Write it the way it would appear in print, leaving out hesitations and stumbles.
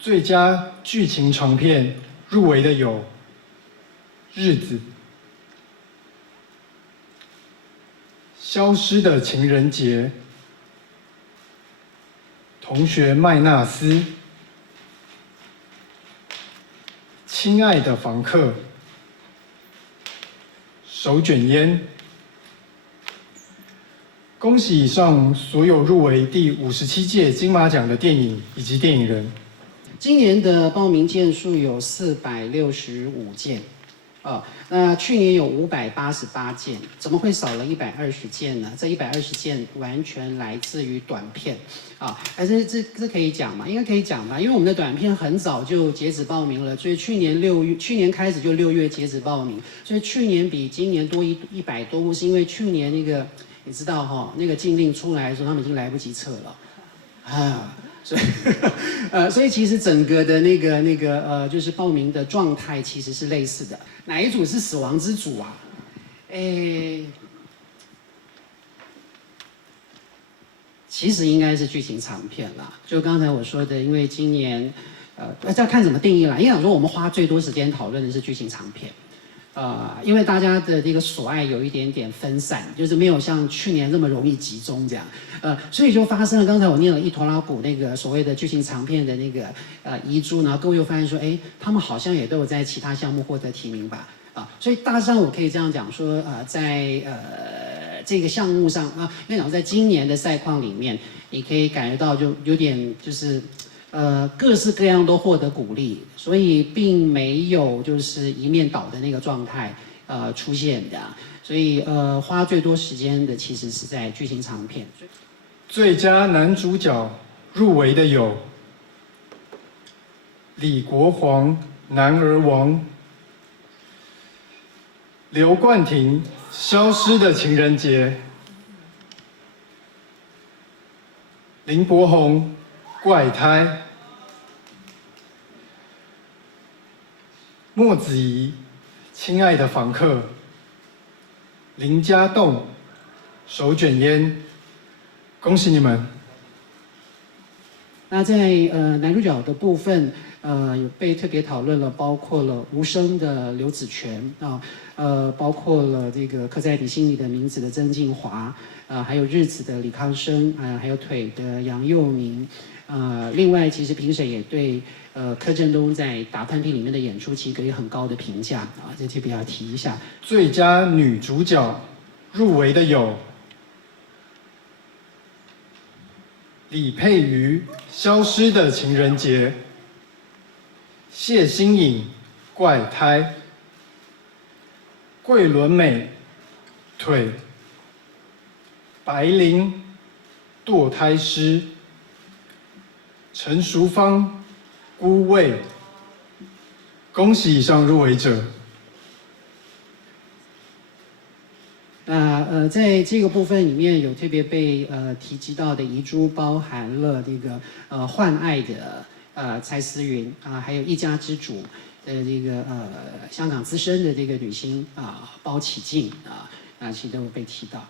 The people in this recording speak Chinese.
最佳剧情长片入围的有《日子》、《消失的情人节》、《同学麦纳斯》、《亲爱的房客》、《手卷烟》。恭喜以上所有入围第57届金马奖的电影以及电影人。今年的报名件数有465件，那去年有588件，怎么会少了120件呢？这120件完全来自于短片，但是这可以讲吗？应该可以讲吧，因为我们的短片很早就截止报名了，所以去年开始就6月截止报名，所以去年比今年多100多部，是因为去年那个你知道哈，那个禁令出来的时候，他们已经来不及撤了，所以其实整个的就是报名的状态其实是类似的。哪一组是死亡之组啊？其实应该是剧情长片啦。就刚才我说的，因为今年这要看怎么定义啦。应该讲说，我们花最多时间讨论的是剧情长片。因为大家的这个所爱有一点点分散，就是没有像去年那么容易集中这样，所以就发生了刚才我念了一坨拉古那个所谓的剧情长片的那个遗珠，然后各位又发现说，他们好像也都有在其他项目获得提名吧，所以大致上我可以这样讲说，在这个项目上因为讲在今年的赛况里面，你可以感觉到就有点就是各式各样都获得鼓励，所以并没有就是一面倒的那个状态出现的，所以花最多时间的其实是在剧情长片。最佳男主角入围的有李国煌《男儿王》、刘冠廷《消失的情人节》、林柏宏怪胎，莫子仪，亲爱的房客，林家栋，手卷烟，恭喜你们！那在男主角的部分，有被特别讨论了，包括了无声的刘子权包括了这个刻在你心里的名字的曾敬骅，还有日子的李康生，还有腿的杨佑宁。另外，其实评审也对柯震东在《打喷嚏》里面的演出其实给予很高的评价这特别要提一下。最佳女主角入围的有李佩瑜《消失的情人节》、谢欣颖《怪胎》、桂纶镁腿、白灵堕胎师、陈淑芳孤味。恭喜以上入围者。那在这个部分里面有特别被提及到的遗珠，包含了这个幻爱的蔡思芸还有一家之主的这个香港资深的这个女星包起静其实都有被提到。